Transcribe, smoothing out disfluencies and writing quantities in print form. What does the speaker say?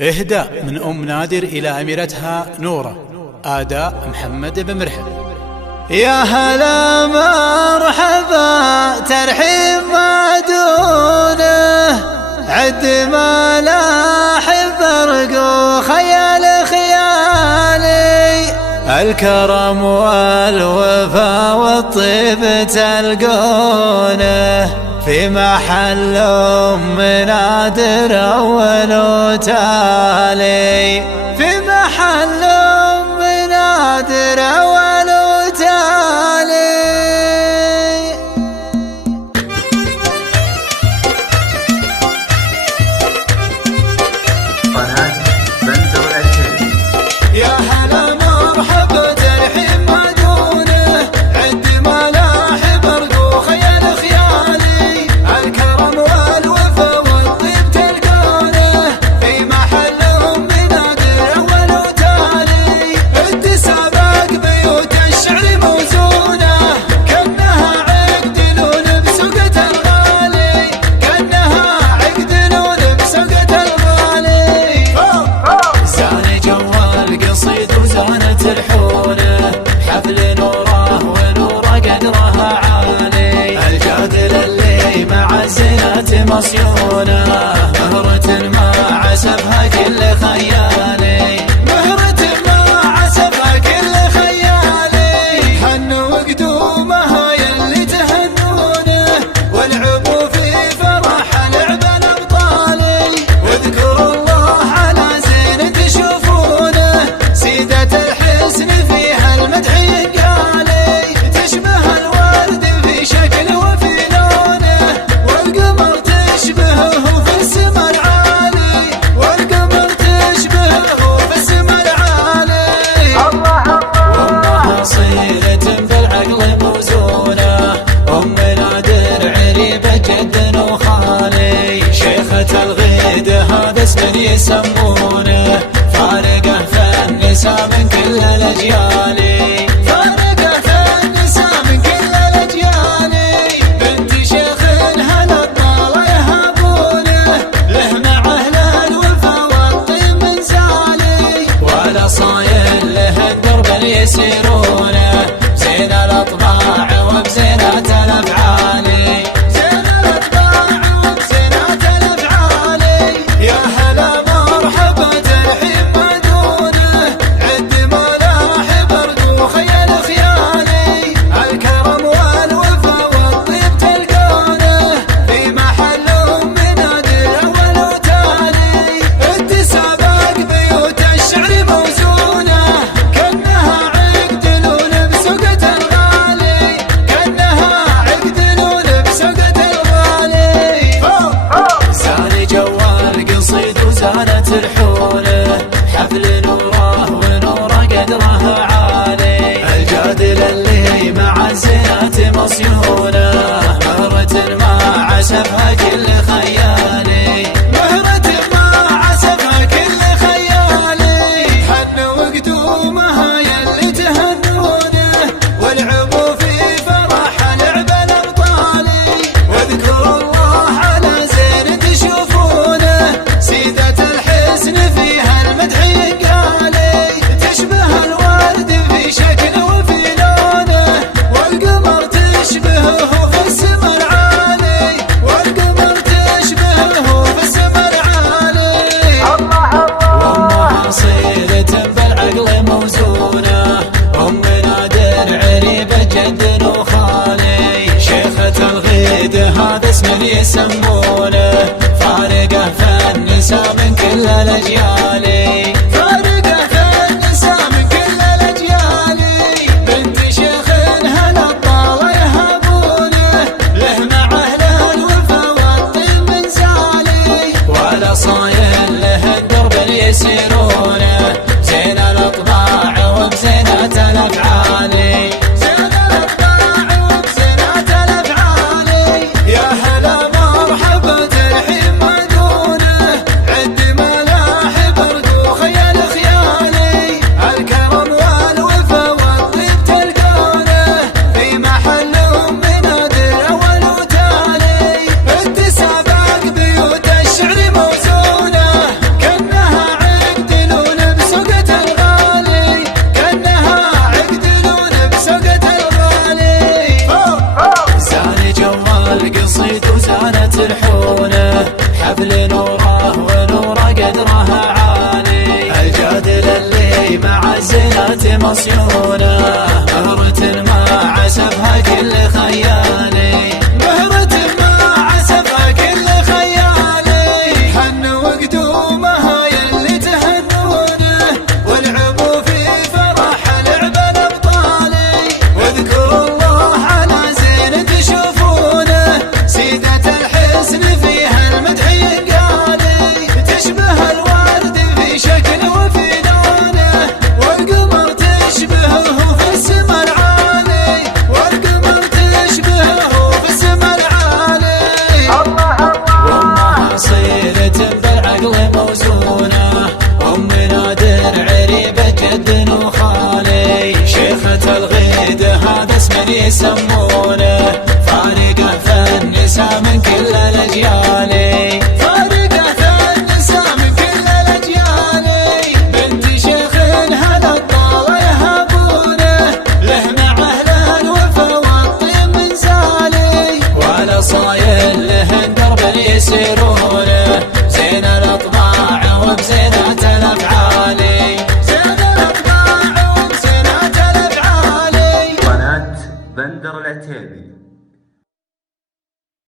إهداء من أم نادر إلى أميرتها نورة. آداء محمد بن مرحب. يا هلا مرحبا ترحيب ما دونه، عد ما لاحب برق خيال خيالي، الكرم والوفا والطيب تلقونه في محل أم نادر أول وتالي، في محل أم نادر أول وتالي. قناة بندر الكريم. يا هلا مرحبا ترحيب ما دونه، عد ما لاحب برق خيال خيالي، الكرم والوفا والطيب تلقونه في محل أم نادر أول وتالي، انت سابق بيوت الشعر موزونه، كأنها عقد لون بسوقة الغالي، كأنها عقد لون بسوقة الغالي. زان جوال قصيد وزانت الحونه، حفل نوره ونوره قدرها عالي، الجادل اللي مع الزينات مصيونه، مهرة ما عسفها كل خيالي، مهرة ما عسفها كل خيالي، حنوا قدومها يلي تهنونه، والعبوا في فرح لعب الأبطالي، واذكروا الله على زين تشوفونه، سيدة الحسن فيها المدح يقالي، تشبه الورد في شكل وفي لونه، والقمر تشبهه في السما العالي، والقمر تشبهه في السما العالي. وامها صيرة بالعقل موزونة، ام نادر عريبة جد وخالي، شيخة الغيد هذا اسم يسمونه، فارقه في النساء من كل الاجيال، فارقه في النساء من كل الاجيال، بنت شيخ هلا الطالة يهابونه، له مع اهل الوفا والطيب من زالي، ولا صايل له الدرب اللي يسيرونه، زين الاطباع وبزينات الافعال، زين الاطباع وبزينات الافعال. يا هلا مرحبا ترحيب ما دونه، عد ما لاحب برق خيال خيالي، الكرم والوفا والطيب تلقونه في محل أم نادر أول وتالي، انت سابق بيوت الشعر موزونه، كأنها عقد لون بسوقة الغالي، كأنها عقد لون بسوقة الغالي. زان جوال قصيد وزانت الحونه، حفل نوره ونوره قدرها عالي، الجادل اللي مع الزينات مصيونه، مهرة ما عسفها كل خيالي، مهرة ما عسفها كل خيالي، حنوا قدومها يلي تهنونه، والعبوا في فرح لعب الأبطالي، واذكروا الله على زين تشوفونه، سيدة الحسن فيها المدح يقالي، تشبه الورد في شكل وفي لونه، والقمر تشبهه في السما العالي، والقمر تشبهه في السما العالي. وامها صيرة بالعقل موزونة، ام نادر عريبة جد وخالي، شيخة الغيد هذا اسم يسمونه، فارقه في النساء من كل الاجيال، فارقه في النساء من كل الاجيال، بنت شيخ هلا الطالة يهابونه، له مع اهل الوفا والطيب من زالي، ولا صايل له الدرب اللي يسيرونه، زين الاطباع وبزينات الافعال، زين الاطباع وبزينات الافعال. يا هلا مرحبا ترحيب ما دونه، عد ما لاحب برق خيال خيالي، الكرم والوفا والطيب تلقونه في محل أم نادر أول وتالي، انت سابق بيوت الشعر موزونه، كأنها قدرها عالي. الجادل اللي مع الزينات مصيونه، مهرة ما عسفها كل خيالي، مهرة ما عسفها كل خيالي. حن وقدومها يلي تهنونه، والعبوا في فرح لعب الابطالي. واذكروا الله على زين تشوفونه، سيدة الحسن فيها المدح ينقالي. تشبه الورد في شكل وفي لونه، والقمر تشبهه في السما العالي، والقمر تشبهه في السما العالي. وامها صيرة بالعقل موزونة، ام نادر عريبة جد وخالي. شيخة الغيد هذا اسم يسمونه،